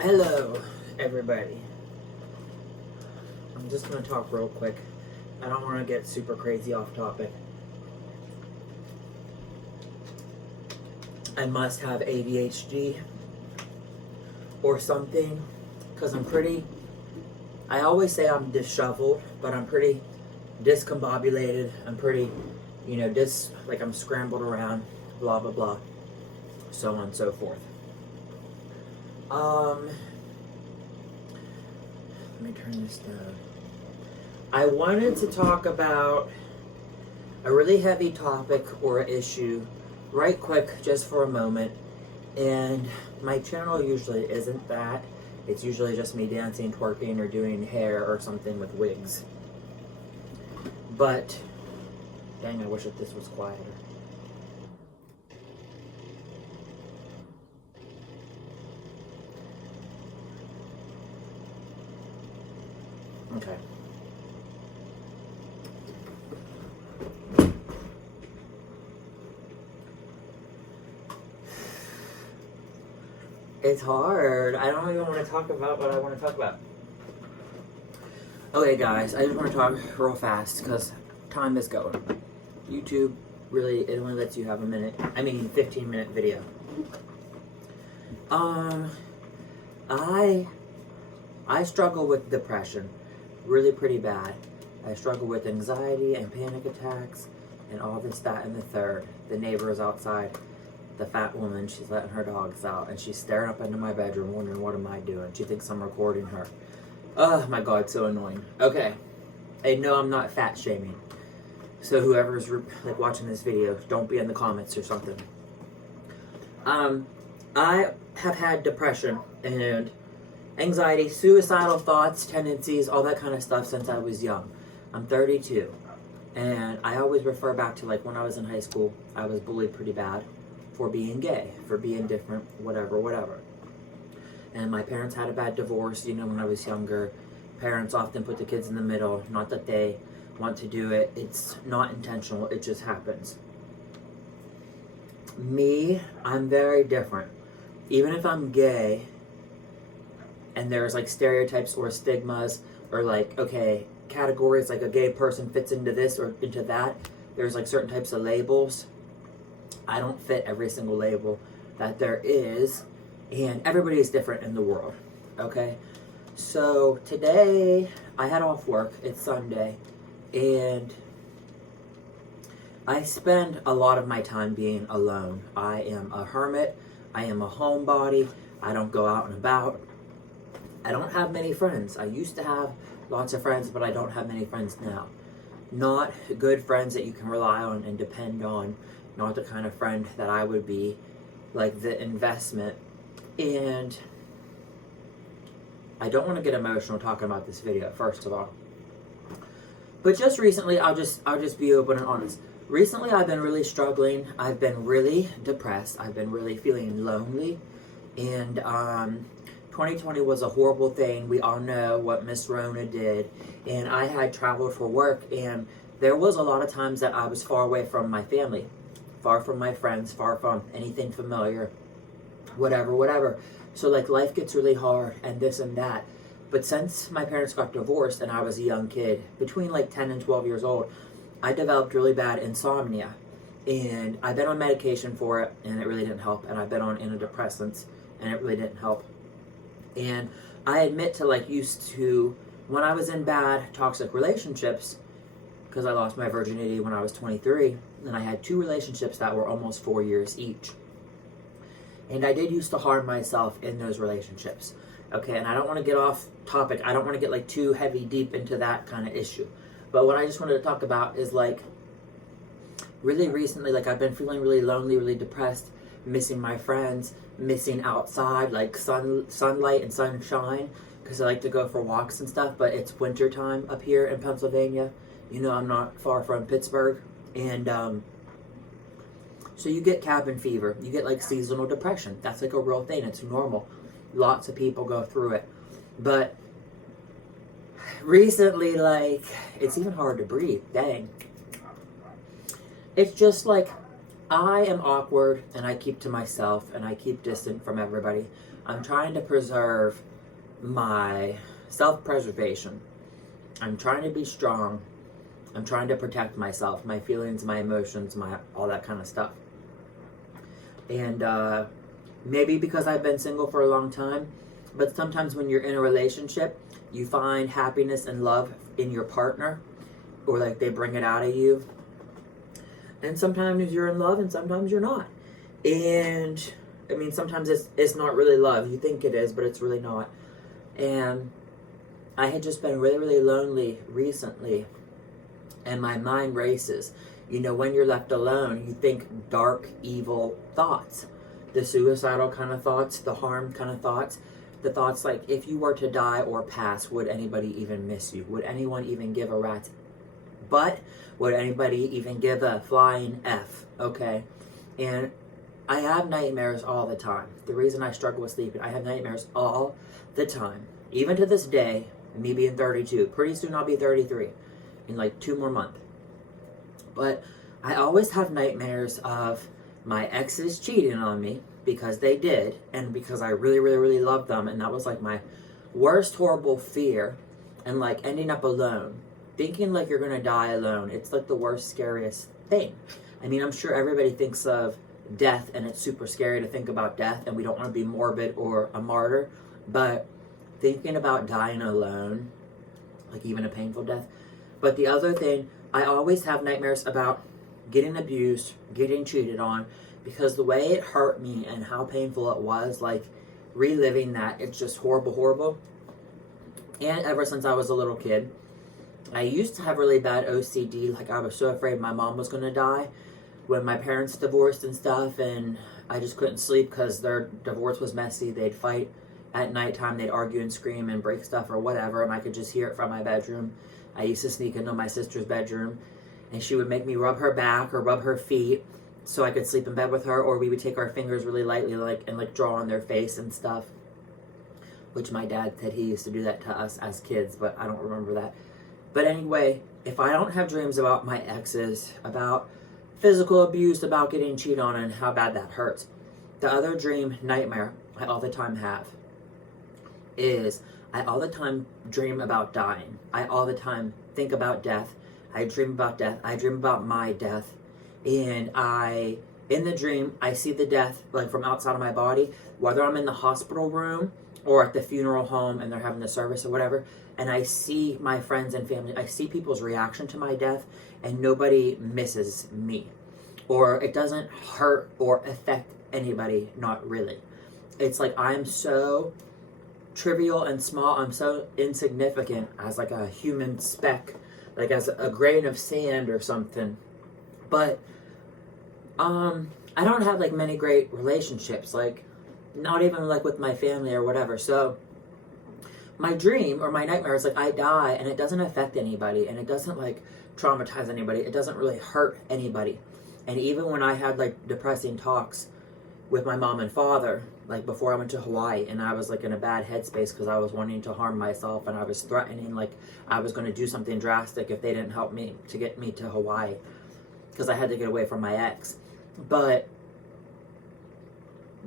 Hello, everybody. I'm just going to talk real quick. I don't want to get super crazy off topic. I must have ADHD or something because I always say I'm disheveled, but I'm pretty discombobulated. I'm pretty, like I'm scrambled around, blah, blah, blah, so on and so forth. Let me turn this down. I wanted to talk about a really heavy topic or issue right quick just for a moment. And my channel usually isn't that. It's usually just me dancing, twerking, or doing hair or something with wigs. But, dang, I wish that this was quieter. Okay. It's hard. I don't even want to talk about what I want to talk about. Okay, guys, I just want to talk real fast because time is going. YouTube, really, it only lets you have 15-minute video. I struggle with depression really pretty bad. I struggle with anxiety and panic attacks and all this, that, and the third. The neighbor's outside. The fat woman, she's letting her dogs out and she's staring up into my bedroom wondering what am I doing. She thinks I'm recording her. Oh my god, so annoying. Okay, and no, I'm not fat shaming. So whoever's like watching this video, don't be in the comments or something. I have had depression and anxiety, suicidal thoughts, tendencies, all that kind of stuff since I was young. I'm 32, and I always refer back to like when I was in high school, I was bullied pretty bad for being gay, for being different, whatever. And my parents had a bad divorce, when I was younger. Parents often put the kids in the middle, not that they want to do it. It's not intentional, it just happens. Me, I'm very different. Even if I'm gay, and there's like stereotypes or stigmas, or like, okay, categories, like a gay person fits into this or into that. There's like certain types of labels. I don't fit every single label that there is, and everybody is different in the world, okay? So today, I had off work, it's Sunday, and I spend a lot of my time being alone. I am a hermit, I am a homebody, I don't go out and about. I don't have many friends. I used to have lots of friends, but I don't have many friends now. Not good friends that you can rely on and depend on. Not the kind of friend that I would be, like the investment. And I don't want to get emotional talking about this video, first of all. But just recently, I'll just be open and honest. Recently, I've been really struggling. I've been really depressed. I've been really feeling lonely. And 2020 was a horrible thing. We all know what Miss Rona did. And I had traveled for work, and there was a lot of times that I was far away from my family. Far from my friends, far from anything familiar, whatever. So like life gets really hard and this and that. But since my parents got divorced and I was a young kid, between like 10 and 12 years old, I developed really bad insomnia. And I've been on medication for it and it really didn't help. And I've been on antidepressants and it really didn't help. And I admit to when I was in bad toxic relationships, because I lost my virginity when I was 23, and I had 2 relationships that were almost 4 years each. And I did used to harm myself in those relationships. Okay, and I don't want to get off topic. I don't want to get like too heavy deep into that kind of issue. But what I just wanted to talk about is like really recently, like I've been feeling really lonely, really depressed, missing my friends, missing outside, like sunlight and sunshine, because I like to go for walks and stuff, but it's winter time up here in Pennsylvania. I'm not far from Pittsburgh. And so you get cabin fever. You get like seasonal depression. That's like a real thing. It's normal. Lots of people go through it. But recently, like, it's even hard to breathe. Dang. It's just like I am awkward and I keep to myself and I keep distant from everybody. I'm trying to preserve my self-preservation. I'm trying to be strong. I'm trying to protect myself, my feelings, my emotions, my all that kind of stuff. And maybe because I've been single for a long time, but sometimes when you're in a relationship, you find happiness and love in your partner, or like they bring it out of you. And sometimes you're in love and sometimes you're not. And I mean, sometimes it's not really love. You think it is, but it's really not. And I had just been really, really lonely recently, and my mind races. You know, when you're left alone, you think dark, evil thoughts. The suicidal kind of thoughts, the harm kind of thoughts. The thoughts like, if you were to die or pass, would anybody even miss you? Would anyone even give a rat's butt? Would anybody even give a flying F? Okay? And I have nightmares all the time. The reason I struggle with sleeping, I have nightmares all the time. Even to this day, me being 32. Pretty soon I'll be 33 in like 2 more months. But I always have nightmares of my exes cheating on me, because they did, and because I really, really, really loved them, and that was like my worst horrible fear. And like ending up alone, thinking like you're gonna die alone, it's like the worst, scariest thing. I mean, I'm sure everybody thinks of death, and it's super scary to think about death, and we don't want to be morbid or a martyr, but thinking about dying alone, like even a painful death. But the other thing, I always have nightmares about getting abused, getting cheated on, because the way it hurt me and how painful it was, like reliving that, it's just horrible, horrible. And ever since I was a little kid, I used to have really bad OCD. Like, I was so afraid my mom was going to die when my parents divorced and stuff, and I just couldn't sleep because their divorce was messy. They'd fight at nighttime, they'd argue and scream and break stuff or whatever, and I could just hear it from my bedroom. I used to sneak into my sister's bedroom, and she would make me rub her back or rub her feet so I could sleep in bed with her, or we would take our fingers really lightly and draw on their face and stuff, which my dad said he used to do that to us as kids, but I don't remember that. But anyway, if I don't have dreams about my exes, about physical abuse, about getting cheated on and how bad that hurts, the other dream nightmare I all the time have is I all the time dream about dying. I all the time think about death. I dream about death. I dream about my death. And in the dream, I see the death like from outside of my body, whether I'm in the hospital room or at the funeral home and they're having the service or whatever. And I see my friends and family, I see people's reaction to my death, and nobody misses me. Or it doesn't hurt or affect anybody, not really. It's like I'm so trivial and small, I'm so insignificant as like a human speck, like as a grain of sand or something. But I don't have like many great relationships, like not even like with my family or whatever. So my dream or my nightmare is like I die and it doesn't affect anybody, and it doesn't like traumatize anybody. It doesn't really hurt anybody. And even when I had like depressing talks with my mom and father, like before I went to Hawaii, and I was like in a bad headspace because I was wanting to harm myself, and I was threatening like I was going to do something drastic if they didn't help me to get me to Hawaii, because I had to get away from my ex. But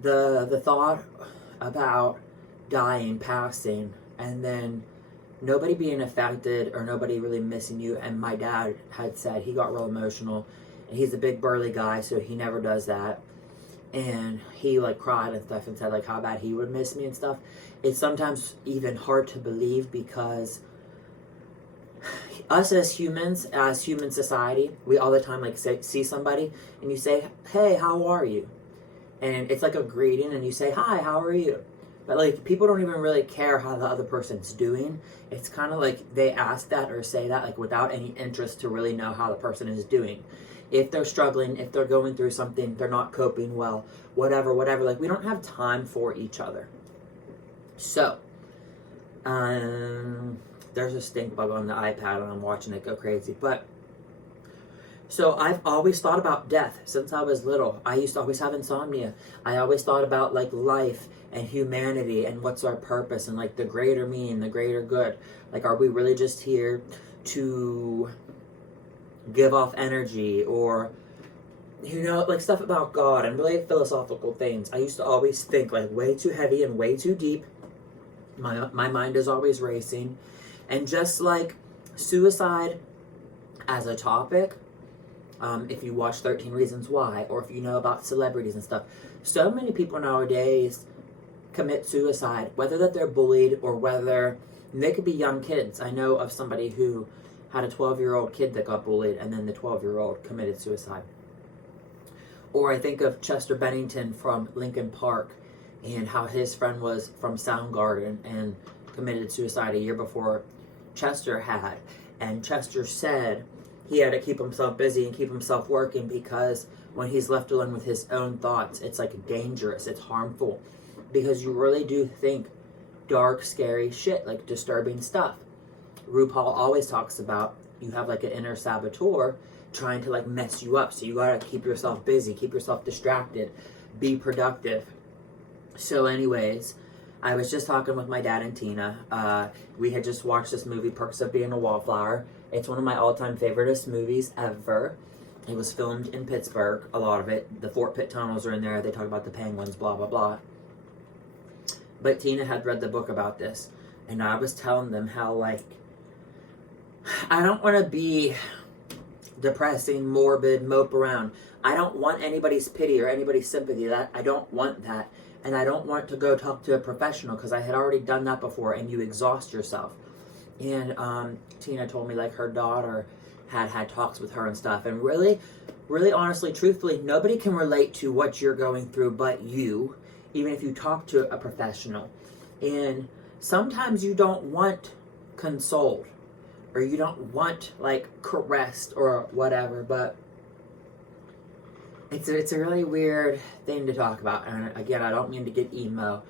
the thought about dying, passing, and then nobody being affected or nobody really missing you. And my dad had said he got real emotional, and he's a big burly guy, so he never does that. And he like cried and stuff and said like how bad he would miss me and stuff. It's sometimes even hard to believe, because us as humans, as human society, we all the time like see somebody and you say, hey, how are you? And it's like a greeting, and you say, hi, how are you? But like people don't even really care how the other person's doing. It's kind of like they ask that or say that like without any interest to really know how the person is doing. If they're struggling, if they're going through something, they're not coping well, whatever, like we don't have time for each other. So, there's a stink bug on the iPad and I'm watching it go crazy. But, so I've always thought about death since I was little. I used to always have insomnia. I always thought about like life and humanity and what's our purpose and like the greater me and the greater good. Like, are we really just here to give off energy, or you know, like stuff about God and really philosophical things. I used to always think like way too heavy and way too deep. My mind is always racing. And just like suicide as a topic, if you watch 13 Reasons Why, or if you know about celebrities and stuff, so many people nowadays commit suicide, whether that they're bullied or whether they could be young kids. I know of somebody who had a 12-year-old kid that got bullied, and then the 12-year-old committed suicide. Or I think of Chester Bennington from Linkin Park and how his friend was from Soundgarden and committed suicide a year before Chester had. And Chester said he had to keep himself busy and keep himself working because when he's left alone with his own thoughts, it's like dangerous, it's harmful, because you really do think dark, scary shit, like disturbing stuff. RuPaul always talks about you have like an inner saboteur trying to like mess you up, so you gotta keep yourself busy, keep yourself distracted, be productive. So anyways, I was just talking with my dad and Tina. We had just watched this movie, Perks of Being a Wallflower. It's one of my all-time favoriteest movies ever. It was filmed in Pittsburgh, a lot of it. The Fort Pitt tunnels are in there. They talk about the penguins, blah, blah, blah. But Tina had read the book about this. And I was telling them how, like, I don't want to be depressing, morbid, mope around. I don't want anybody's pity or anybody's sympathy. I don't want that. And I don't want to go talk to a professional because I had already done that before and you exhaust yourself. And Tina told me like her daughter had talks with her and stuff. And really, honestly, truthfully, nobody can relate to what you're going through but you, even if you talk to a professional. And sometimes you don't want consoled or you don't want like caressed or whatever, but it's a really weird thing to talk about. And again, I don't mean to get emo.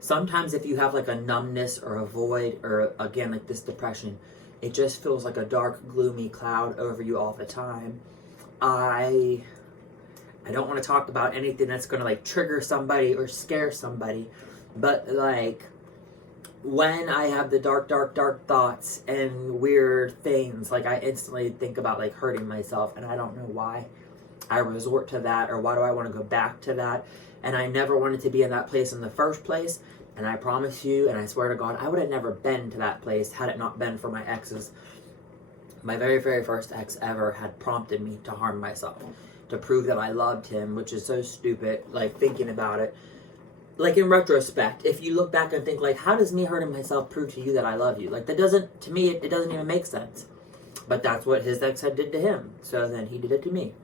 Sometimes if you have like a numbness or a void or again like this depression, it just feels like a dark, gloomy cloud over you all the time. I don't want to talk about anything that's going to like trigger somebody or scare somebody, but like when I have the dark thoughts and weird things, like I instantly think about like hurting myself, and I don't know why I resort to that or why do I want to go back to that. And I never wanted to be in that place in the first place. And I promise you, and I swear to God, I would have never been to that place had it not been for my exes. My very, very first ex ever had prompted me to harm myself, to prove that I loved him, which is so stupid, like thinking about it. Like in retrospect, if you look back and think like, how does me hurting myself prove to you that I love you? Like that doesn't, to me, it doesn't even make sense. But that's what his ex had did to him. So then he did it to me.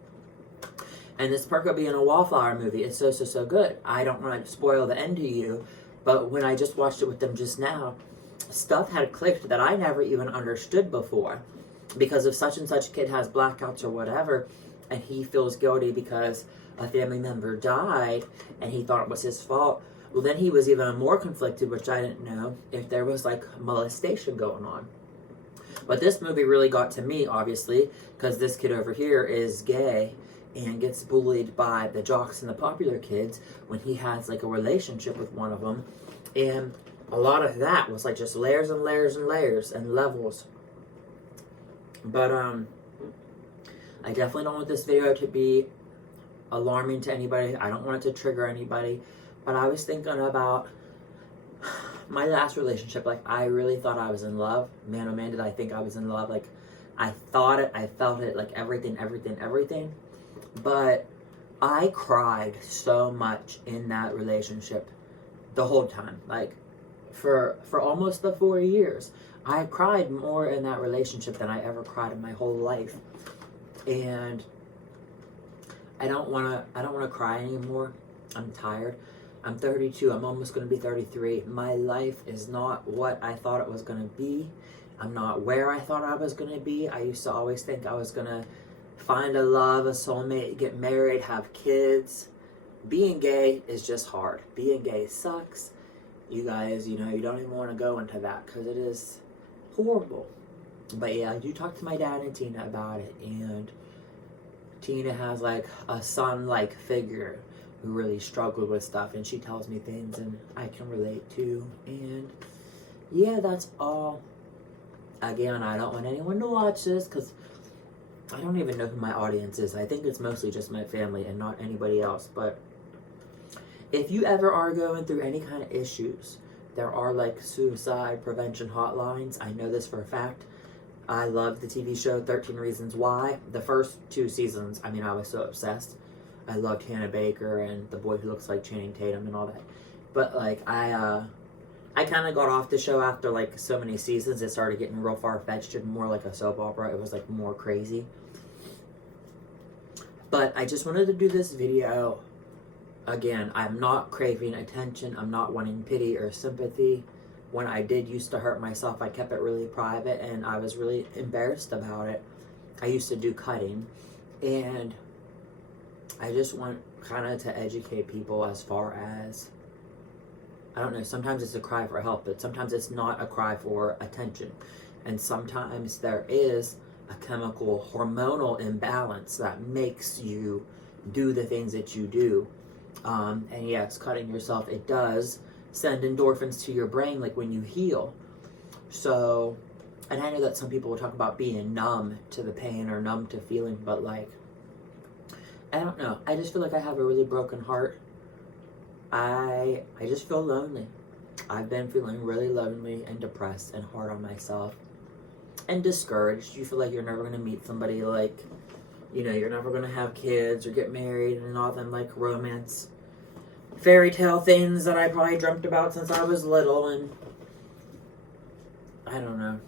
And this Perk of Being a Wallflower movie is so good. I don't want to spoil the end to you, but when I just watched it with them just now, stuff had clicked that I never even understood before. Because if such and such kid has blackouts or whatever, and he feels guilty because a family member died, and he thought it was his fault, well then he was even more conflicted, which I didn't know, if there was like molestation going on. But this movie really got to me, obviously, because this kid over here is gay, and gets bullied by the jocks and the popular kids when he has like a relationship with one of them. And a lot of that was like just layers and layers and layers and levels. But I definitely don't want this video to be alarming to anybody. I don't want it to trigger anybody. But I was thinking about my last relationship. Like I really thought I was in love. Man, oh man, did I think I was in love. Like I thought it, I felt it, like everything. But I cried so much in that relationship the whole time. Like for almost the 4 years, I cried more in that relationship than I ever cried in my whole life. And I don't want to cry anymore. I'm tired. I'm 32. I'm almost going to be 33. My life is not what I thought it was going to be. I'm not where I thought I was going to be. I used to always think I was going to find a love, a soulmate, get married, have kids. Being gay is just hard. Being gay sucks. You guys, you don't even want to go into that because it is horrible. But yeah, I do talk to my dad and Tina about it, and Tina has like a son-like figure who really struggled with stuff, and she tells me things and I can relate to. And yeah, that's all. Again, I don't want anyone to watch this because I don't even know who my audience is. I think it's mostly just my family and not anybody else. But if you ever are going through any kind of issues, there are like suicide prevention hotlines. I know this for a fact. I love the TV show 13 Reasons Why. The first 2 seasons, I mean, I was so obsessed. I loved Hannah Baker and the boy who looks like Channing Tatum and all that. But like I kind of got off the show after like so many seasons. It started getting real far-fetched and more like a soap opera. It was like more crazy. But I just wanted to do this video. Again, I'm not craving attention. I'm not wanting pity or sympathy. When I did used to hurt myself, I kept it really private and I was really embarrassed about it. I used to do cutting, and I just want kind of to educate people as far as, I don't know, sometimes it's a cry for help, but sometimes it's not a cry for attention. And sometimes there is a chemical hormonal imbalance that makes you do the things that you do. And yes, cutting yourself, it does send endorphins to your brain like when you heal. So, and I know that some people will talk about being numb to the pain or numb to feeling, but like, I don't know. I just feel like I have a really broken heart. I just feel lonely. I've been feeling really lonely and depressed and hard on myself and discouraged. You feel like you're never going to meet somebody like, you know, you're never going to have kids or get married and all them like romance fairy tale things that I probably dreamt about since I was little. And I don't know.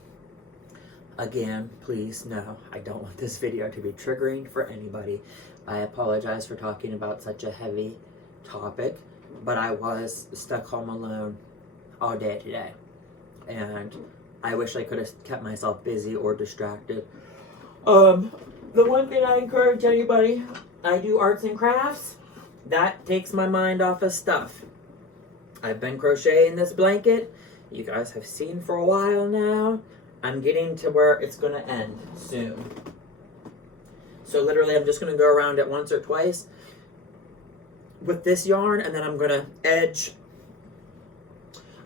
Again, please, no, I don't want this video to be triggering for anybody. I apologize for talking about such a heavy topic, but I was stuck home alone all day today. And I wish I could have kept myself busy or distracted. The one thing I encourage anybody, I do arts and crafts. That takes my mind off of stuff. I've been crocheting this blanket. You guys have seen for a while now. I'm getting to where it's going to end soon. So literally I'm just going to go around it once or twice with this yarn, and then I'm going to edge.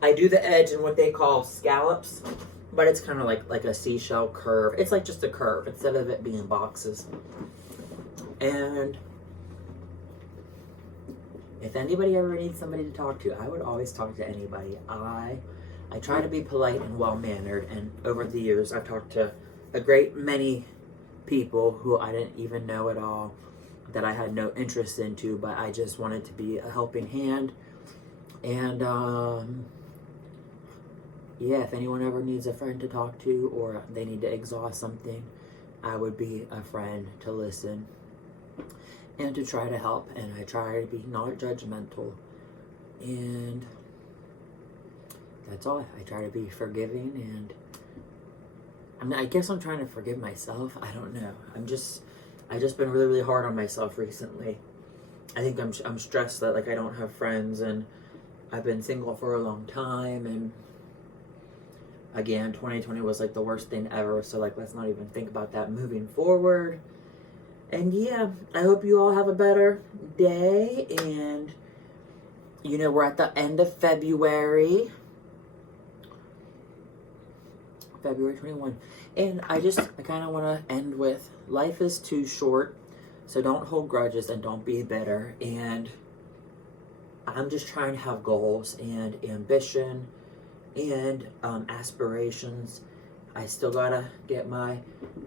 I do the edge in what they call scallops, but it's kind of like a seashell curve. It's like just a curve instead of it being boxes. And if anybody ever needs somebody to talk to, I would always talk to anybody. I try to be polite and well-mannered, and over the years I've talked to a great many people who I didn't even know at all, that I had no interest into, but I just wanted to be a helping hand. And yeah, if anyone ever needs a friend to talk to or they need to exhaust something, I would be a friend to listen and to try to help. And I try to be not judgmental, and that's all. I try to be forgiving, and I guess I'm trying to forgive myself. I don't know. I've just been really, really hard on myself recently. I think I'm stressed that like I don't have friends, and I've been single for a long time, and again, 2020 was like the worst thing ever, so like let's not even think about that moving forward. And yeah, I hope you all have a better day, and you know, we're at the end of February 21. And I kind of want to end with, life is too short, so don't hold grudges and don't be bitter. And I'm just trying to have goals and ambition and aspirations. I still gotta get my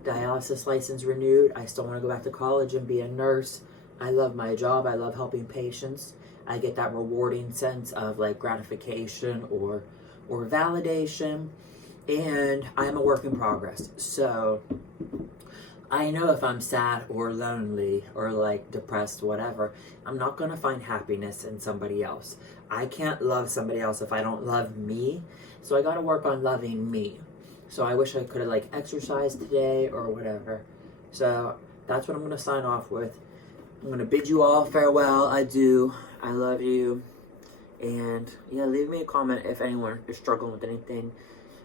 dialysis license renewed. I still want to go back to college and be a nurse. I love my job. I love helping patients. I get that rewarding sense of like gratification or validation. And I'm a work in progress. So I know if I'm sad or lonely or like depressed, whatever, I'm not going to find happiness in somebody else. I can't love somebody else if I don't love me. So I got to work on loving me. So I wish I could have like exercised today or whatever. So that's what I'm going to sign off with. I'm going to bid you all farewell. Adieu. I love you. And yeah, leave me a comment if anyone is struggling with anything.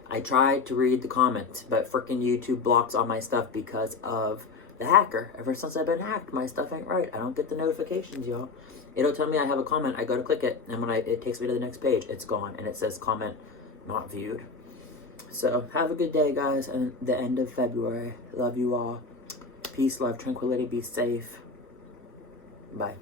I tried to read the comments, but frickin' YouTube blocks all my stuff because of the hacker. Ever since I've been hacked, my stuff ain't right. I don't get the notifications, y'all. It'll tell me I have a comment. I go to click it, and when it takes me to the next page, it's gone, and it says comment not viewed. So have a good day, guys, and the end of February. Love you all. Peace, love, tranquility. Be safe. Bye.